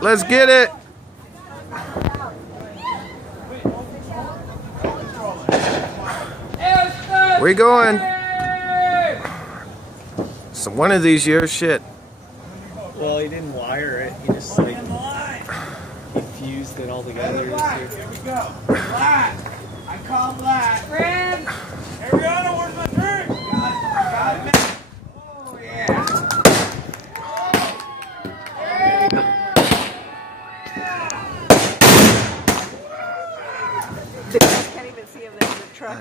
Let's get it. Where you going? So one of these years, shit. Well, he didn't wire it. He just like he fused it all together. Here we go. Black. I call black. Friend. Ariana, where's my drink? Got it. Oh yeah. The guys can't even see him in the truck.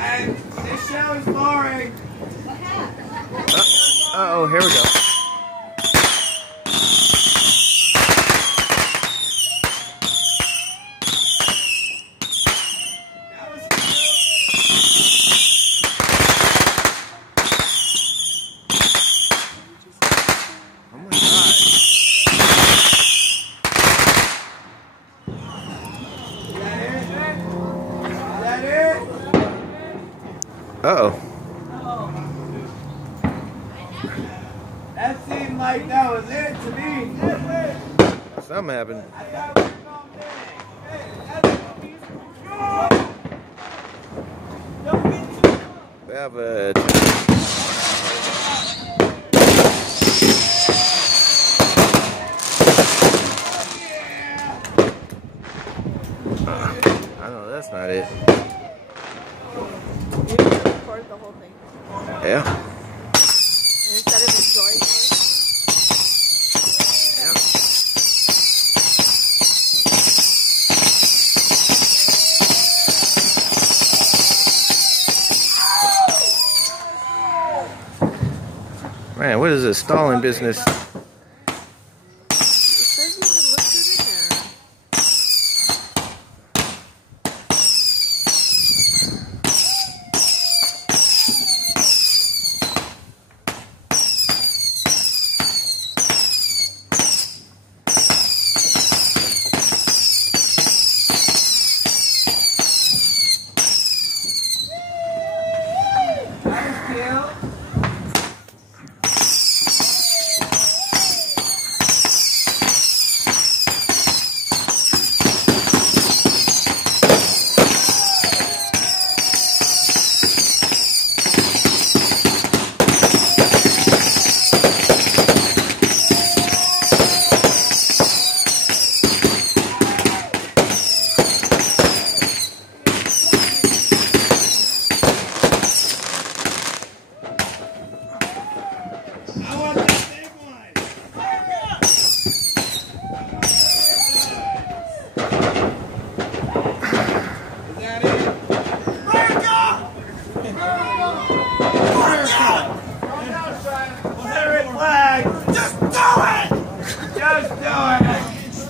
And this show is boring. Uh-oh, here we go. Oh my God. Uh-oh. That seemed like that was it to me. Something happened. We have a... I know that's not it. The whole thing. Yeah. And instead of enjoying it. Yeah. Man, what is this stalling business? It says you can look good in there.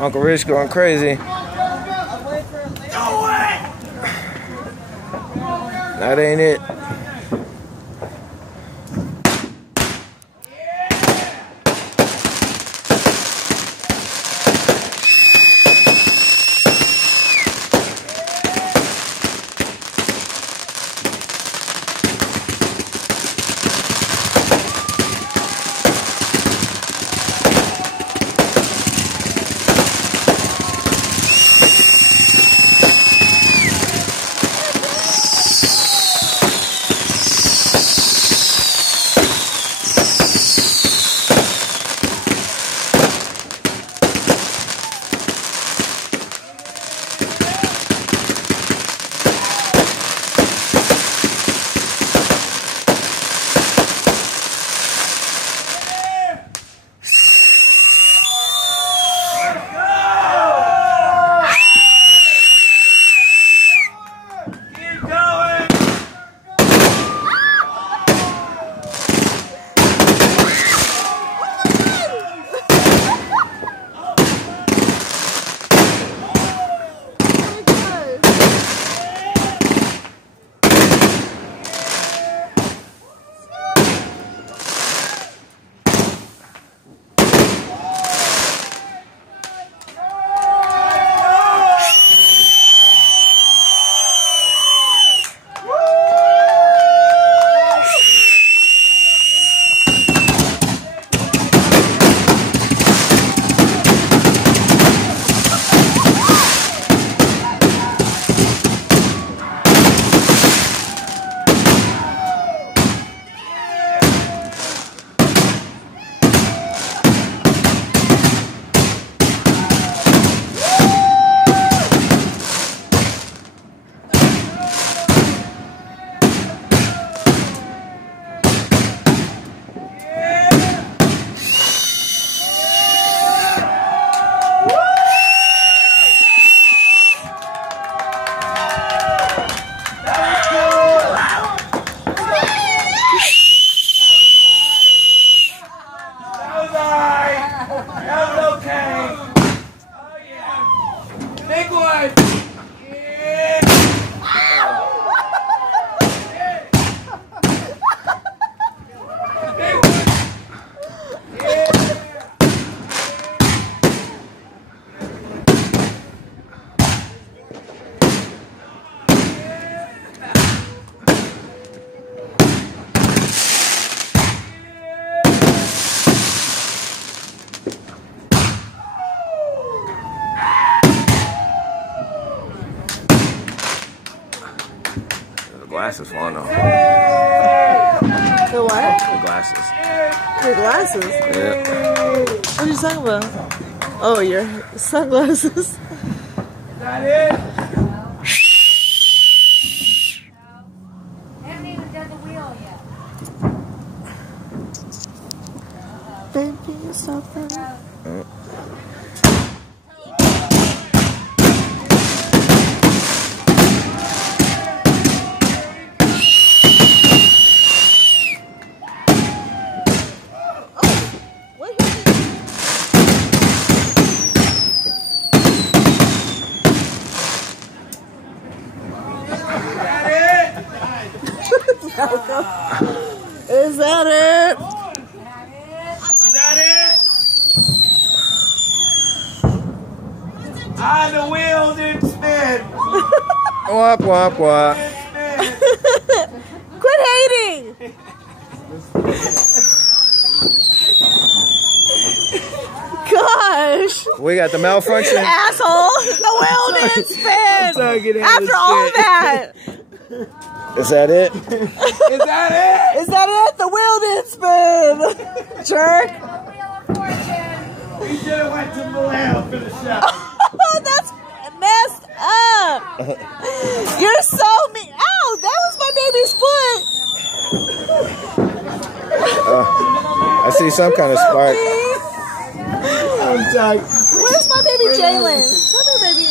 Uncle Rich going crazy. That ain't it. glasses falling off. The what? The glasses. Your glasses? Yeah. What are you talking about? Oh, your sunglasses. Is that it? Haven't even done the wheel yet. Baby, stop that. Is that it? Is that it? Ah, the wheel didn't spin. Wop, wop, wop. Quit hating! Gosh! We got the malfunction. Asshole! The wheel didn't spin! After all of that! Is that it? Is that it? Is that it? The wheel didn't spin! Jerk! The wheel of fortune. We should have went to Vallejo for the show. Oh, that's messed up! You're so mean! Ow! That was my baby's foot! I see some kind of spark. I'm sorry. Where's my baby Jalen? Come here, baby.